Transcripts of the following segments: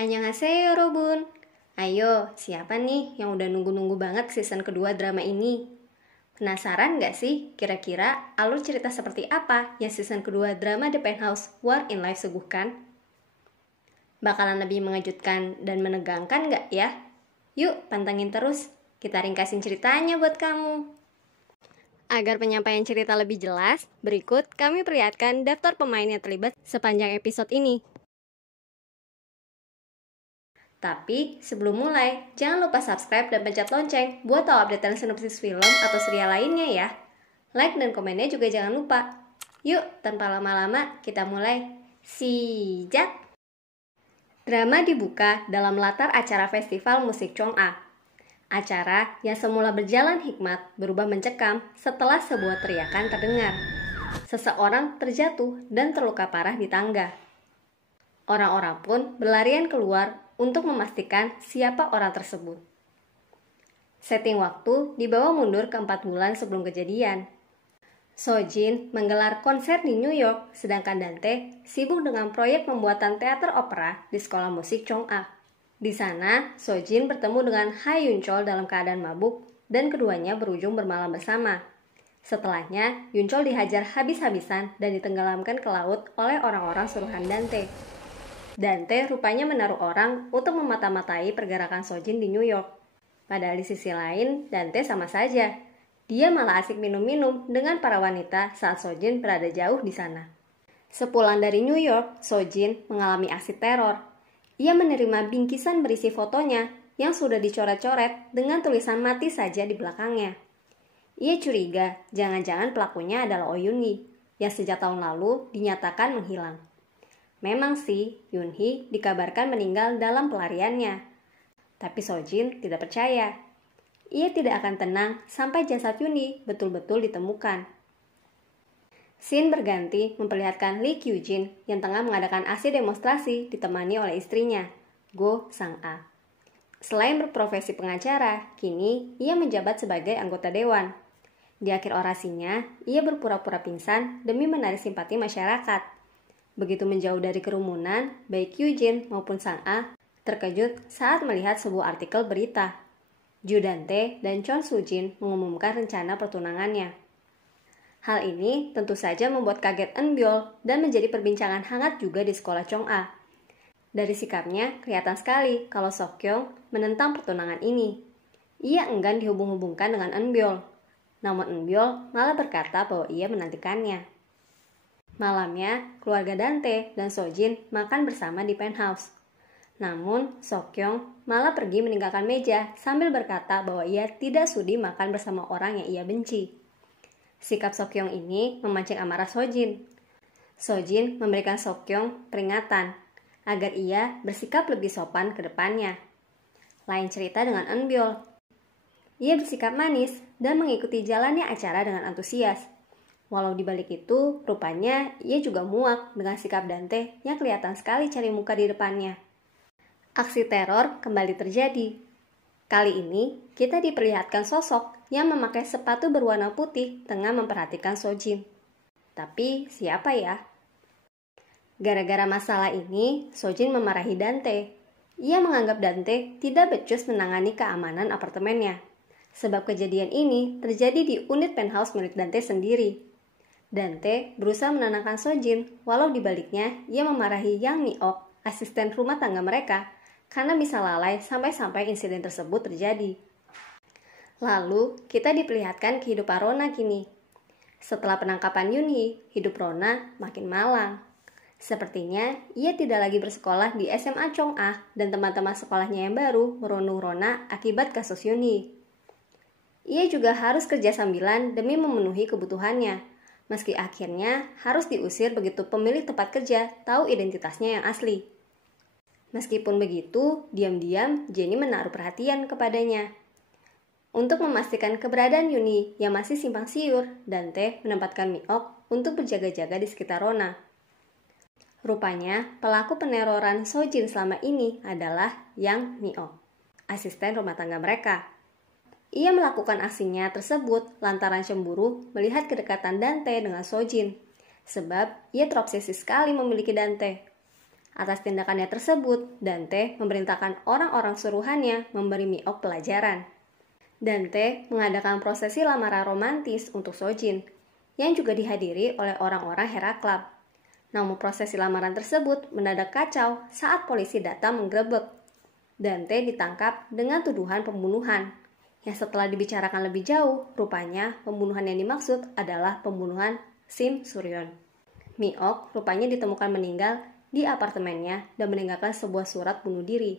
Annyeonghaseyo Robun. Ayo, siapa nih yang udah nunggu-nunggu banget season kedua drama ini? Penasaran gak sih kira-kira alur cerita seperti apa yang season kedua drama The Penthouse War in Life suguhkan? Bakalan lebih mengejutkan dan menegangkan gak ya? Yuk pantengin terus, kita ringkasin ceritanya buat kamu. Agar penyampaian cerita lebih jelas, berikut kami perlihatkan daftar pemain yang terlibat sepanjang episode ini. Tapi sebelum mulai, jangan lupa subscribe dan pencet lonceng buat tahu updatean sinopsis film atau serial lainnya ya. Like dan komennya juga jangan lupa. Yuk, tanpa lama-lama kita mulai. Sijak! Drama dibuka dalam latar acara festival musik Chong'a. Acara yang semula berjalan hikmat berubah mencekam setelah sebuah teriakan terdengar. Seseorang terjatuh dan terluka parah di tangga. Orang-orang pun berlarian keluar untuk memastikan siapa orang tersebut. Setting waktu dibawa mundur ke 4 bulan sebelum kejadian. Sojin menggelar konser di New York, sedangkan Dante sibuk dengan proyek pembuatan teater opera di sekolah musik Chong'a. Di sana, Sojin bertemu dengan Ha Yunchol dalam keadaan mabuk dan keduanya berujung bermalam bersama. Setelahnya, Yunchol dihajar habis-habisan dan ditenggelamkan ke laut oleh orang-orang suruhan Dante. Dante rupanya menaruh orang untuk memata-matai pergerakan Sojin di New York. Padahal di sisi lain, Dante sama saja. Dia malah asik minum-minum dengan para wanita saat Sojin berada jauh di sana. Sepulang dari New York, Sojin mengalami aksi teror. Ia menerima bingkisan berisi fotonya yang sudah dicoret-coret dengan tulisan mati saja di belakangnya. Ia curiga jangan-jangan pelakunya adalah Oh Yoon-hee yang sejak tahun lalu dinyatakan menghilang. Memang sih, Yoon-hee dikabarkan meninggal dalam pelariannya. Tapi Sojin tidak percaya. Ia tidak akan tenang sampai jasad Yoon-hee betul-betul ditemukan. Scene berganti memperlihatkan Lee Kyu-jin yang tengah mengadakan aksi demonstrasi ditemani oleh istrinya, Go Sang-a. Selain berprofesi pengacara, kini ia menjabat sebagai anggota dewan. Di akhir orasinya, ia berpura-pura pingsan demi menarik simpati masyarakat. Begitu menjauh dari kerumunan, baik Kyu-jin maupun Sang-a terkejut saat melihat sebuah artikel berita. Ju Dante dan Chon Soo-jin mengumumkan rencana pertunangannya. Hal ini tentu saja membuat kaget Eun-byul dan menjadi perbincangan hangat juga di sekolah Chong'a. Dari sikapnya, kelihatan sekali kalau Seokyeong menentang pertunangan ini. Ia enggan dihubung-hubungkan dengan Eun-byul. Namun Eun-byul malah berkata bahwa ia menantikannya. Malamnya, keluarga Dante dan Sojin makan bersama di penthouse. Namun, Seokyeong malah pergi meninggalkan meja sambil berkata bahwa ia tidak sudi makan bersama orang yang ia benci. Sikap Seokyeong ini memancing amarah Sojin. Sojin memberikan Seokyeong peringatan agar ia bersikap lebih sopan ke depannya. Lain cerita dengan Eun-byul. Ia bersikap manis dan mengikuti jalannya acara dengan antusias. Walau dibalik itu, rupanya ia juga muak dengan sikap Dante yang kelihatan sekali cari muka di depannya. Aksi teror kembali terjadi. Kali ini, kita diperlihatkan sosok yang memakai sepatu berwarna putih tengah memperhatikan Sojin. Tapi siapa ya? Gara-gara masalah ini, Sojin memarahi Dante. Ia menganggap Dante tidak becus menangani keamanan apartemennya. Sebab kejadian ini terjadi di unit penthouse milik Dante sendiri. Dante berusaha menenangkan Sojin, walau dibaliknya ia memarahi Yang Mi-ok, asisten rumah tangga mereka, karena bisa lalai sampai-sampai insiden tersebut terjadi. Lalu, kita diperlihatkan kehidupan Rona kini. Setelah penangkapan Yoon-hee, hidup Rona makin malang. Sepertinya ia tidak lagi bersekolah di SMA Chong'a dan teman-teman sekolahnya yang baru merundung Rona akibat kasus Yoon-hee. Ia juga harus kerja sambilan demi memenuhi kebutuhannya. Meski akhirnya harus diusir begitu pemilik tempat kerja tahu identitasnya yang asli. Meskipun begitu, diam-diam Jenny menaruh perhatian kepadanya. Untuk memastikan keberadaan Yoon-hee yang masih simpang siur, Dante menempatkan Mi-ok untuk berjaga-jaga di sekitar Rona. Rupanya, pelaku peneroran Sojin selama ini adalah Yang Mi-ok, asisten rumah tangga mereka. Ia melakukan aksinya tersebut lantaran cemburu melihat kedekatan Dante dengan Sojin, sebab ia terobsesi sekali memiliki Dante. Atas tindakannya tersebut, Dante memerintahkan orang-orang suruhannya memberi Mi-ok pelajaran. Dante mengadakan prosesi lamaran romantis untuk Sojin, yang juga dihadiri oleh orang-orang Heraklab. Namun prosesi lamaran tersebut mendadak kacau saat polisi datang menggerebek. Dante ditangkap dengan tuduhan pembunuhan, yang setelah dibicarakan lebih jauh, rupanya pembunuhan yang dimaksud adalah pembunuhan Sim Suryon. Mi-ok rupanya ditemukan meninggal di apartemennya dan meninggalkan sebuah surat bunuh diri,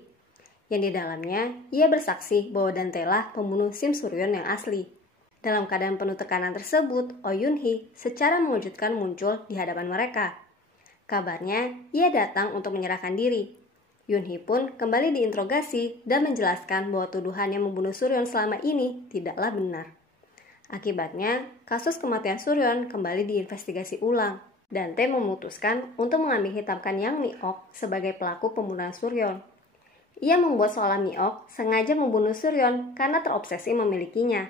yang di dalamnya ia bersaksi bahwa Dante lah pembunuh Sim Suryon yang asli. Dalam keadaan penuh tekanan tersebut, Oh Yun-hee secara mengejutkan muncul di hadapan mereka. Kabarnya, ia datang untuk menyerahkan diri. Yun-hee pun kembali diinterogasi dan menjelaskan bahwa tuduhan yang membunuh Suryon selama ini tidaklah benar. Akibatnya, kasus kematian Suryon kembali diinvestigasi ulang. Dante memutuskan untuk mengambil hitamkan Yang Mi-ok sebagai pelaku pembunuhan Suryon. Ia membuat seolah Mi-ok sengaja membunuh Suryon karena terobsesi memilikinya.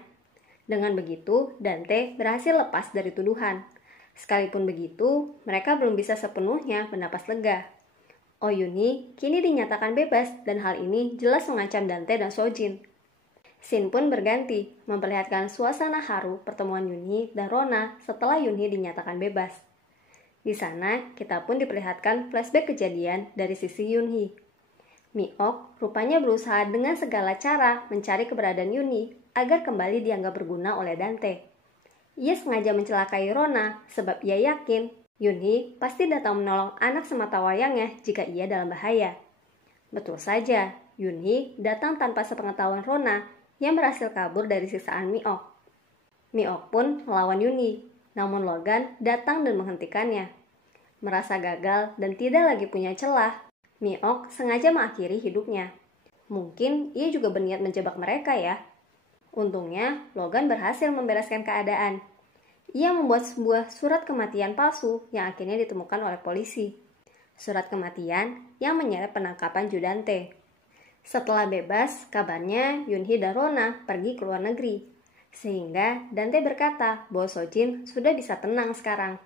Dengan begitu, Dante berhasil lepas dari tuduhan. Sekalipun begitu, mereka belum bisa sepenuhnya bernapas lega. Oh Yun-hee kini dinyatakan bebas dan hal ini jelas mengancam Dante dan Sojin. Scene pun berganti, memperlihatkan suasana haru pertemuan Yun-hee dan Rona setelah Yun-hee dinyatakan bebas. Di sana, kita pun diperlihatkan flashback kejadian dari sisi Yun-hee. Mi-ok rupanya berusaha dengan segala cara mencari keberadaan Yun-hee agar kembali dianggap berguna oleh Dante. Ia sengaja mencelakai Rona sebab ia yakin Yun-hee pasti datang menolong anak semata wayangnya jika ia dalam bahaya. Betul saja, Yun-hee datang tanpa sepengetahuan Rona yang berhasil kabur dari siksaan Mi-ok. Mi-ok pun melawan Yun-hee, namun Logan datang dan menghentikannya. Merasa gagal dan tidak lagi punya celah, Mi-ok sengaja mengakhiri hidupnya. Mungkin ia juga berniat menjebak mereka ya. Untungnya, Logan berhasil membereskan keadaan. Ia membuat sebuah surat kematian palsu yang akhirnya ditemukan oleh polisi. Surat kematian yang menyeret penangkapan Dante. Setelah bebas, kabarnya Yun-hee dan Rona pergi ke luar negeri. Sehingga Dante berkata bahwa Sojin sudah bisa tenang sekarang.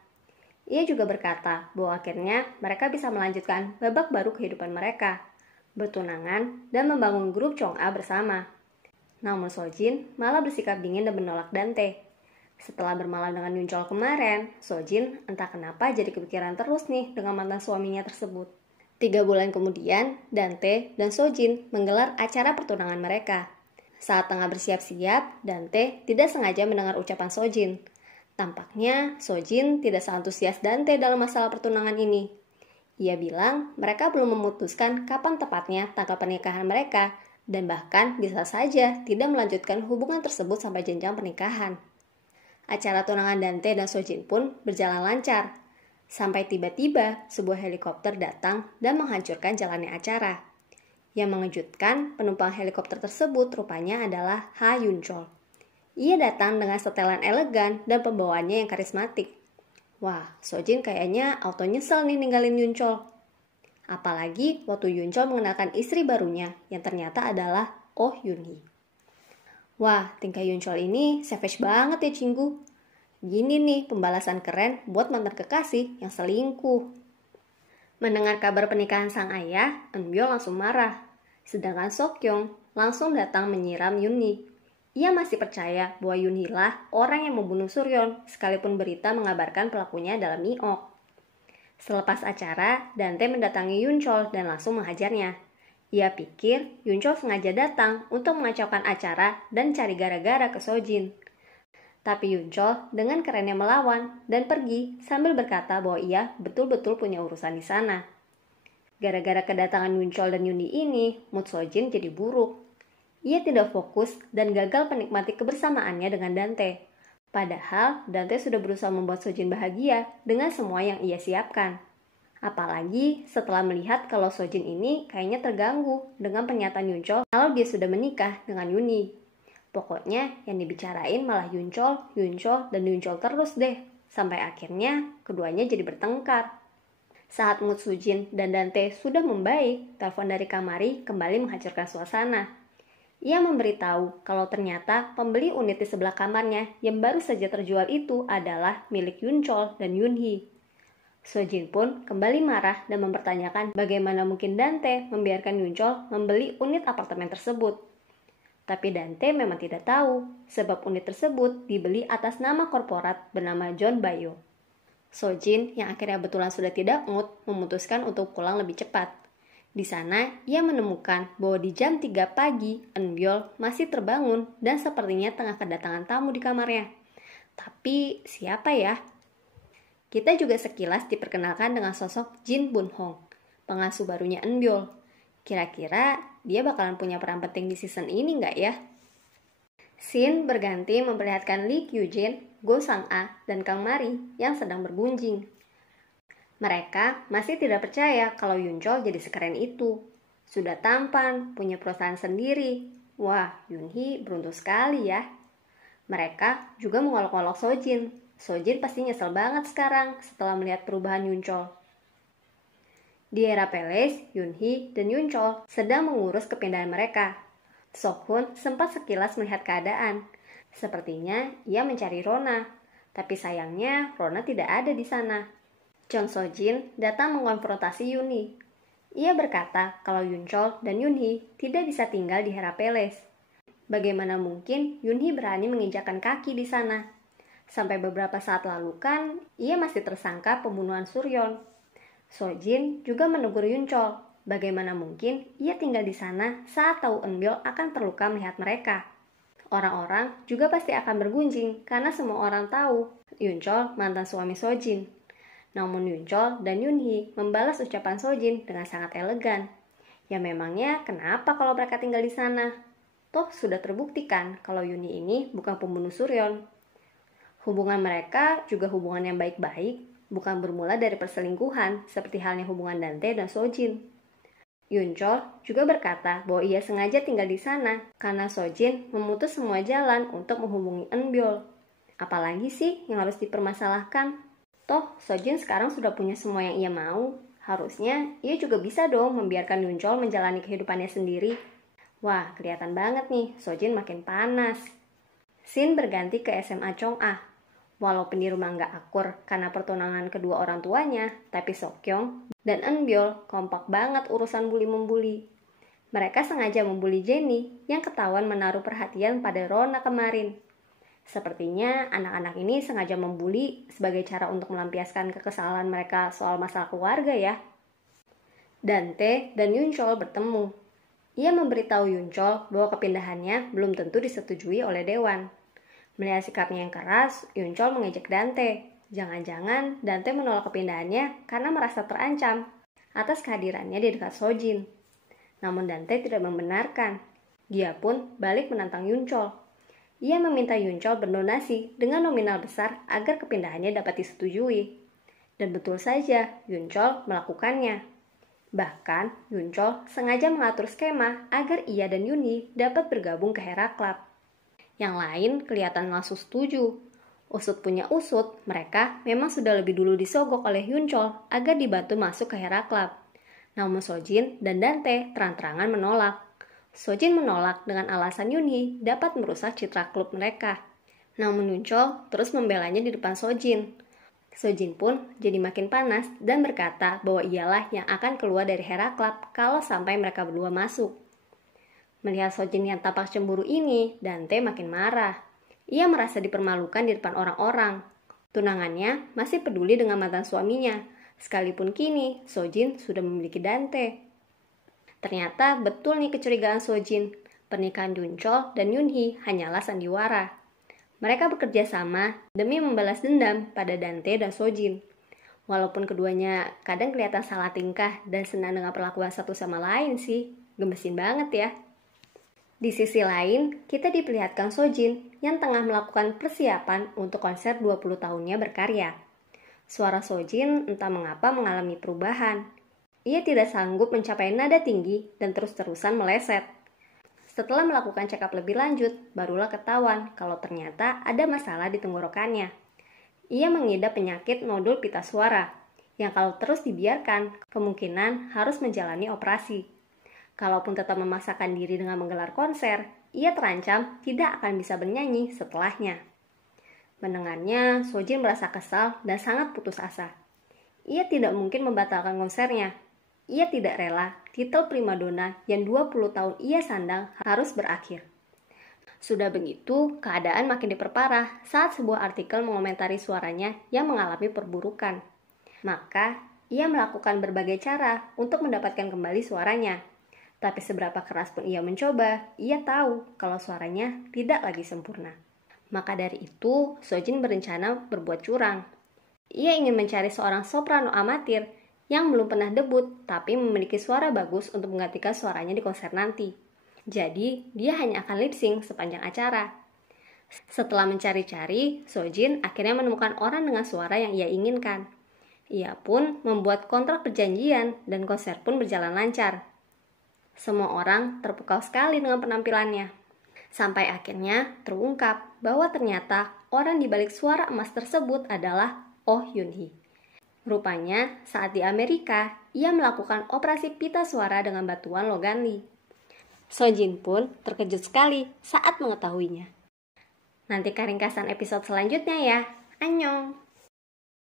Ia juga berkata bahwa akhirnya mereka bisa melanjutkan babak baru kehidupan mereka, bertunangan dan membangun grup Chong-a bersama. Namun Sojin malah bersikap dingin dan menolak Dante. Setelah bermalam dengan Yunchol kemarin, Sojin entah kenapa jadi kepikiran terus nih dengan mantan suaminya tersebut. 3 bulan kemudian, Dante dan Sojin menggelar acara pertunangan mereka. Saat tengah bersiap-siap, Dante tidak sengaja mendengar ucapan Sojin. Tampaknya Sojin tidak seantusias Dante dalam masalah pertunangan ini. Ia bilang mereka belum memutuskan kapan tepatnya tanggal pernikahan mereka, dan bahkan bisa saja tidak melanjutkan hubungan tersebut sampai jenjang pernikahan. Acara tunangan Dante dan Sojin pun berjalan lancar, sampai tiba-tiba sebuah helikopter datang dan menghancurkan jalannya acara. Yang mengejutkan, penumpang helikopter tersebut rupanya adalah Ha Yunchol. Ia datang dengan setelan elegan dan pembawaannya yang karismatik. Wah, Sojin kayaknya auto nyesel nih ninggalin Yunchol. Apalagi waktu Yunchol mengenalkan istri barunya yang ternyata adalah Oh Yun-hee. Wah, tingkah Yunchol ini savage banget ya Cinggu. Gini nih pembalasan keren buat mantan kekasih yang selingkuh. Mendengar kabar pernikahan sang ayah, Eun-byo langsung marah. Sedangkan Sok-kyung langsung datang menyiram Yun-hee. Ia masih percaya bahwa Yun-hee lah orang yang membunuh Suryon, sekalipun berita mengabarkan pelakunya adalah Mi-ok. Selepas acara, Dante mendatangi Yunchol dan langsung menghajarnya. Ia pikir Yunchol sengaja datang untuk mengacaukan acara dan cari gara-gara ke Sojin. Tapi Yunchol dengan kerennya melawan dan pergi sambil berkata bahwa ia betul-betul punya urusan di sana. Gara-gara kedatangan Yunchol dan Yun-hee ini, mood Sojin jadi buruk. Ia tidak fokus dan gagal menikmati kebersamaannya dengan Dante. Padahal Dante sudah berusaha membuat Sojin bahagia dengan semua yang ia siapkan. Apalagi setelah melihat kalau Sojin ini kayaknya terganggu dengan pernyataan Yunchol kalau dia sudah menikah dengan Yun-hee. Pokoknya yang dibicarain malah Yunchol, dan Yunchol terus deh. Sampai akhirnya keduanya jadi bertengkar. Saat mood Sojin dan Dante sudah membaik, telepon dari Kamari kembali menghancurkan suasana. Ia memberitahu kalau ternyata pembeli unit di sebelah kamarnya yang baru saja terjual itu adalah milik Yunchol dan Yun-hee. Sojin pun kembali marah dan mempertanyakan bagaimana mungkin Dante membiarkan Yunchol membeli unit apartemen tersebut. Tapi Dante memang tidak tahu, sebab unit tersebut dibeli atas nama korporat bernama John Bayo. Sojin, yang akhirnya betulan sudah tidak mood, memutuskan untuk pulang lebih cepat. Di sana, ia menemukan bahwa di jam 3 pagi, Eunbyul masih terbangun dan sepertinya tengah kedatangan tamu di kamarnya. Tapi, siapa ya? Kita juga sekilas diperkenalkan dengan sosok Jin Bun-hong, pengasuh barunya Eunbyul. Kira-kira dia bakalan punya peran penting di season ini nggak ya? Scene berganti memperlihatkan Lee Kyujin, Go Sang-a, dan Kang Mari yang sedang bergunjing. Mereka masih tidak percaya kalau Yunchol jadi sekeren itu. Sudah tampan, punya perusahaan sendiri. Wah, Yunhee beruntung sekali ya. Mereka juga mengolok-olok Sojin. Sojin pasti nyesel banget sekarang setelah melihat perubahan Yunchol. Di era Palace, Yunhee dan Yunchol sedang mengurus kepindahan mereka. Sokhun sempat sekilas melihat keadaan. Sepertinya ia mencari Rona, tapi sayangnya Rona tidak ada di sana. Chon Sojin datang mengonfrontasi Yunhee. Ia berkata kalau Yunchol dan Yunhee tidak bisa tinggal di Hera Palace. Bagaimana mungkin Yunhee berani menginjakkan kaki di sana? Sampai beberapa saat lalu kan, ia masih tersangka pembunuhan Suryon. Sojin juga menegur Yunchol. Bagaimana mungkin ia tinggal di sana saat tahu Eunbyul akan terluka melihat mereka? Orang-orang juga pasti akan bergunjing karena semua orang tahu Yunchol mantan suami Sojin. Namun Yunchol dan Yunhee membalas ucapan Sojin dengan sangat elegan. Ya memangnya kenapa kalau mereka tinggal di sana? Toh sudah terbuktikan kalau Yunhee ini bukan pembunuh Suryon. Hubungan mereka juga hubungan yang baik-baik, bukan bermula dari perselingkuhan seperti halnya hubungan Dante dan Sojin. Yunchol juga berkata bahwa ia sengaja tinggal di sana karena Sojin memutus semua jalan untuk menghubungi Eunbyul. Apalagi sih yang harus dipermasalahkan? Toh, Sojin sekarang sudah punya semua yang ia mau. Harusnya, ia juga bisa dong membiarkan Yunchol menjalani kehidupannya sendiri. Wah, kelihatan banget nih, Sojin makin panas. Scene berganti ke SMA Chong-ah. Walaupun di rumah nggak akur karena pertunangan kedua orang tuanya, tapi Seokyeong dan Eunbyul kompak banget urusan bully-membuli. Mereka sengaja membuli Jennie yang ketahuan menaruh perhatian pada Rona kemarin. Sepertinya anak-anak ini sengaja membuli sebagai cara untuk melampiaskan kekesalan mereka soal masalah keluarga ya. Dante dan Yunchol bertemu. Ia memberitahu Yunchol bahwa kepindahannya belum tentu disetujui oleh Dewan. Melihat sikapnya yang keras, Yunchol mengejek Dante. Jangan-jangan Dante menolak kepindahannya karena merasa terancam atas kehadirannya di dekat Sojin. Namun Dante tidak membenarkan. Dia pun balik menantang Yunchol. Ia meminta Yunchol berdonasi dengan nominal besar agar kepindahannya dapat disetujui. Dan betul saja, Yunchol melakukannya. Bahkan, Yunchol sengaja mengatur skema agar ia dan Yunhee dapat bergabung ke Hera Club. Yang lain kelihatan langsung setuju. Usut punya usut, mereka memang sudah lebih dulu disogok oleh Yunchol agar dibantu masuk ke Hera Club. Namun Sojin dan Dante terang-terangan menolak. Sojin menolak dengan alasan Yunhee dapat merusak citra klub mereka. Namun Yunchol terus membelanya di depan Sojin. Sojin pun jadi makin panas dan berkata bahwa ialah yang akan keluar dari Hera Club kalau sampai mereka berdua masuk. Melihat Sojin yang tampak cemburu ini, Dante makin marah. Ia merasa dipermalukan di depan orang-orang. Tunangannya masih peduli dengan mantan suaminya, sekalipun kini Sojin sudah memiliki Dante. Ternyata betul nih kecurigaan Sojin. Pernikahan Yunchol dan Yunhee hanyalah sandiwara. Mereka bekerja sama demi membalas dendam pada Dante dan Sojin. Walaupun keduanya kadang kelihatan salah tingkah dan senang dengan perlakuan satu sama lain sih. Gemesin banget ya. Di sisi lain, kita diperlihatkan Sojin yang tengah melakukan persiapan untuk konser 20 tahunnya berkarya. Suara Sojin entah mengapa mengalami perubahan. Ia tidak sanggup mencapai nada tinggi dan terus-terusan meleset. Setelah melakukan check up lebih lanjut, barulah ketahuan kalau ternyata ada masalah di tenggorokannya. Ia mengidap penyakit nodul pita suara, yang kalau terus dibiarkan, kemungkinan harus menjalani operasi. Kalaupun tetap memaksakan diri dengan menggelar konser, ia terancam tidak akan bisa bernyanyi setelahnya. Mendengarnya, Sojin merasa kesal dan sangat putus asa. ia tidak mungkin membatalkan konsernya. Ia tidak rela titel primadona yang 20 tahun ia sandang harus berakhir. Sudah begitu, keadaan makin diperparah saat sebuah artikel mengomentari suaranya yang mengalami perburukan. Maka, ia melakukan berbagai cara untuk mendapatkan kembali suaranya. Tapi seberapa keras pun ia mencoba, ia tahu kalau suaranya tidak lagi sempurna. Maka dari itu, Sojin berencana berbuat curang. Ia ingin mencari seorang soprano amatir yang belum pernah debut tapi memiliki suara bagus untuk menggantikan suaranya di konser nanti. Jadi, dia hanya akan lip sync sepanjang acara. Setelah mencari-cari, Sojin akhirnya menemukan orang dengan suara yang ia inginkan. Ia pun membuat kontrak perjanjian dan konser pun berjalan lancar. Semua orang terpukau sekali dengan penampilannya. Sampai akhirnya terungkap bahwa ternyata orang di balik suara emas tersebut adalah Oh Yoon-hee. Rupanya saat di Amerika, ia melakukan operasi pita suara dengan batuan logam Lee. Sojin pun terkejut sekali saat mengetahuinya. Nantikan ringkasan episode selanjutnya ya. Annyeong!